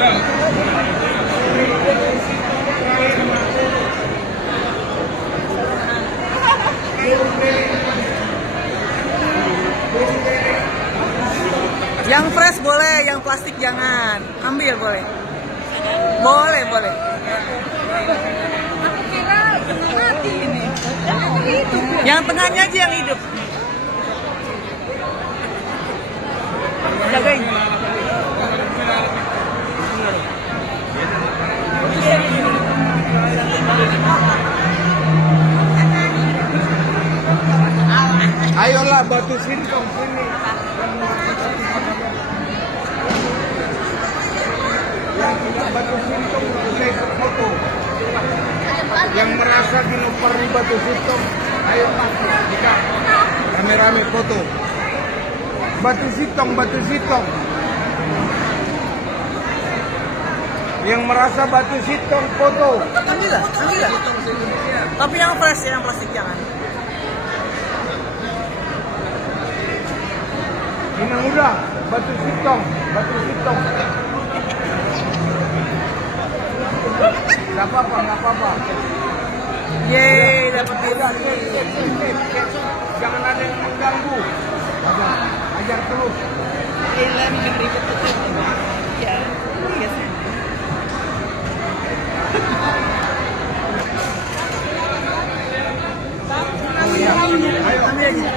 Yang fresh boleh, yang plastik jangan. Ambil boleh. Boleh, boleh. Aku kira tengah mati ini. Yang tengahnya aja yang hidup. Jagain. Ayolah batu sintong sini. Yang tidak batu sintong saya foto. Yang merasa dinopar di batu sintong, ayo masuk. Jika rame-rame foto. Batu sintong, batu sintong. Yang merasa batu sintong foto. Ambillah, ambillah. Tapi yang fresh ya, yang plastik jangan. Ini udah batu sintong, batu sintong. Gak apa-apa, gak apa-apa. Yeay, dapat Udah, sip. Jangan ada yang mengganggu. Ajar terus. Gila, bikin ribet betul. Ya, iya. Ayo, ambil aja.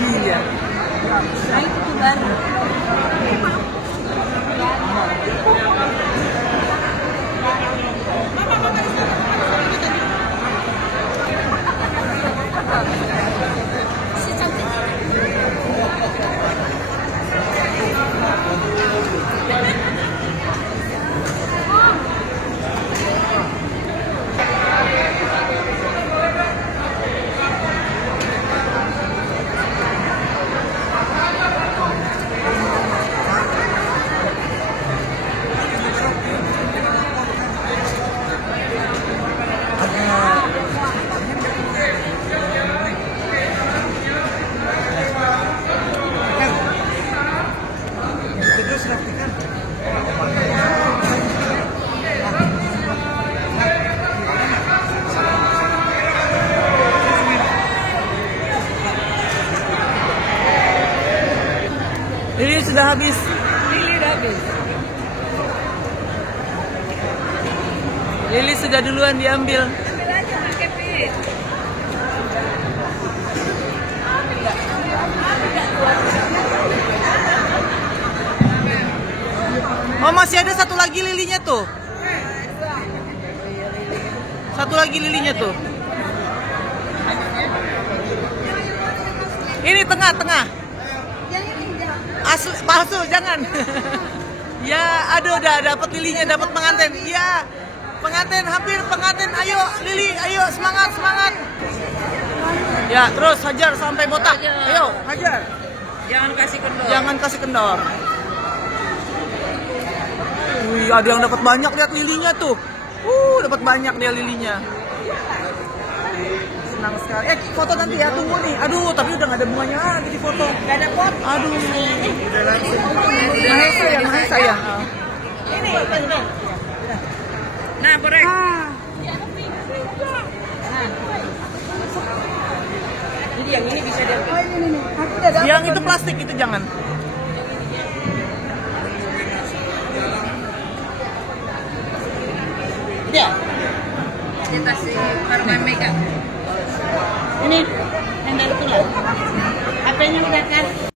Iya. Nah, itu tuh baru. Ini sudah habis. Lili udah habis. Lili sudah duluan diambil. Ambil aja, Mas Kevin. Oh, masih ada satu lagi lilinya tuh. Satu lagi lilinya tuh. Ini tengah-tengah. Asli, palsu, jangan. Ya, aduh, udah dapat lilinya, dapat pengantin. Iya, pengantin, hampir pengantin. Ayo, Lili, ayo, semangat, semangat. Ya, terus hajar sampai botak. Ayo, hajar. Jangan kasih kendor. Jangan kasih kendor. Wih, ada yang dapat banyak, lihat lilinya tuh. Dapat banyak dia lilinya. Senang sekali. Foto nanti ya, tunggu nih. Aduh, tapi udah gak ada bunganya lagi di foto. Gak ada pot. Aduh. Mahesa ya, Mahesa ya. Ini. Nah, korek. Jadi yang ini bisa diambil. Yang itu plastik itu jangan. Ya. Kita si Parman Mega. Ini yang dari tulang. HP-nya udah kan?